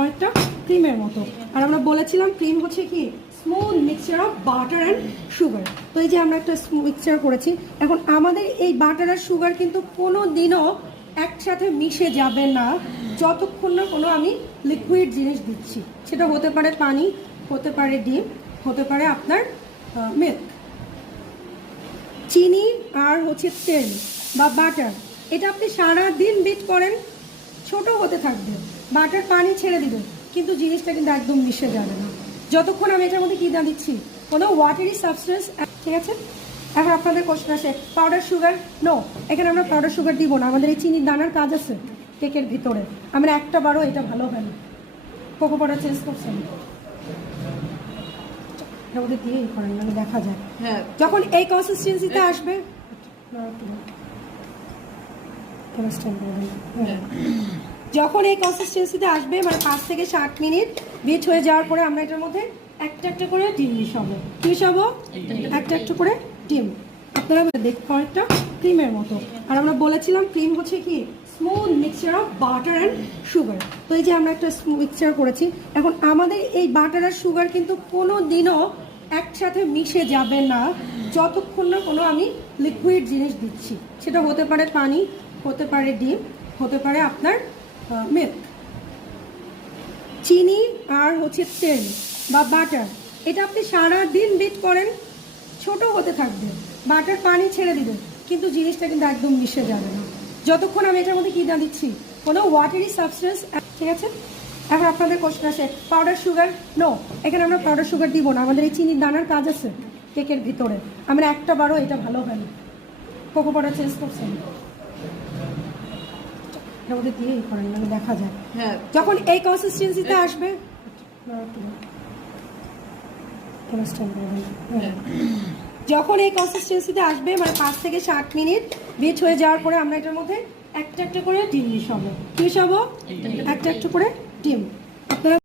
অনেকটা ক্রিমের মতো। আর আমরা বলেছিলাম ক্রিম হচ্ছে কি smooth mixture of butter and sugar. তো এই যে আমরা একটা মিক্সচার করেছি, এখন আমাদের এই বাটার আর সুগার কিন্তু কোনো দিনও একসাথে মিশে যাবে না যতক্ষণ না কোনো আমি লিকুইড জিনিস দিচ্ছি। সেটা হতে পারে পানি, হতে পারে ডিম, হতে পারে আপনার মিল্ক। চিনি আর হচ্ছে তেল বা বাটার, এটা আপনি সারা দিন বিট করেন, ছোট হতে থাকবে, বাটার পানি ছেড়ে দিবে, কিন্তু জিনিসটা কিন্তু একদম মিশে যাবে না যতক্ষণ আমি এটার মধ্যে কী না দিচ্ছি, কোনো ওয়াটারি সাবস্টেন্স। ঠিক আছে, এখন আপনাদের কোশ্চেন আসে পাউডার সুগার। নো, এখানে আমরা পাউডার সুগার দিব না। আমাদের এই চিনির দানার কাজ আছে কেকের ভিতরে, আমরা একটা বারও এটা ভালো হয় না। কোকো পাউডার চেঞ্জ করছেন, এটার মধ্যে দিয়েই করেন, মানে দেখা যায়। হ্যাঁ, যখন এই কনসিস্টেন্সিতে আসবে, যখন এই কনসিস্টেন্সিতে আসবে, মানে 5 থেকে 7 মিনিট বিট হয়ে যাওয়ার পরে আমরা এটার মধ্যে একটা একটা করে ডিম মিশাবো। কি মিশাবো? একটা একটা করে ডিম। আপনারা দেখতে অনেকটা ক্রিমের মতো। আর আমরা বলেছিলাম ক্রিম হচ্ছে কি smooth mixture of butter and sugar. তো এই যে আমরা একটা মিক্সচার করেছি, এখন আমাদের এই বাটার আর সুগার কিন্তু কোনো দিনও একসাথে মিশে যাবে না যতক্ষণ না কোনো আমি লিকুইড জিনিস দিচ্ছি। সেটা হতে পারে পানি, হতে পারে ডিম, হতে পারে আপনার মিল্ক। চিনি আর হচ্ছে তেল বা বাটার, এটা আপনি সারা দিন বিট করেন, ছোট হতে থাকবে, বাটার পানি ছেড়ে দিবে, কিন্তু জিনিসটা কিন্তু একদম মিশে যাবে না যতক্ষণ আমি এটার মধ্যে কী না দিচ্ছি, কোনো ওয়াটারি সাবস্টেন্স। ঠিক আছে, এখন আপনাদের কোশ্চেন আসে পাউডার সুগার। নো, এখানে আমরা পাউডার সুগার দিব না। আমাদের এই চিনির দানার কাজ আছে কেকের ভিতরে, আমরা একটা বারও এটা ভালো হয় না। কোকো পাউডার চেঞ্জ করছেন, এটার মধ্যে দিয়েই করেন, মানে দেখা যায়। হ্যাঁ, যখন এই কনসিস্টেন্সিতে আসবে, যখন এই কনসিস্টেন্সিতে আসবে, মানে 5 থেকে 7 মিনিট বিট হয়ে যাওয়ার পরে আমরা এটার মধ্যে একটা একটা করে ডিম মিশাবো। কি মিশাবো? একটা একটা করে ডিম। আপনারা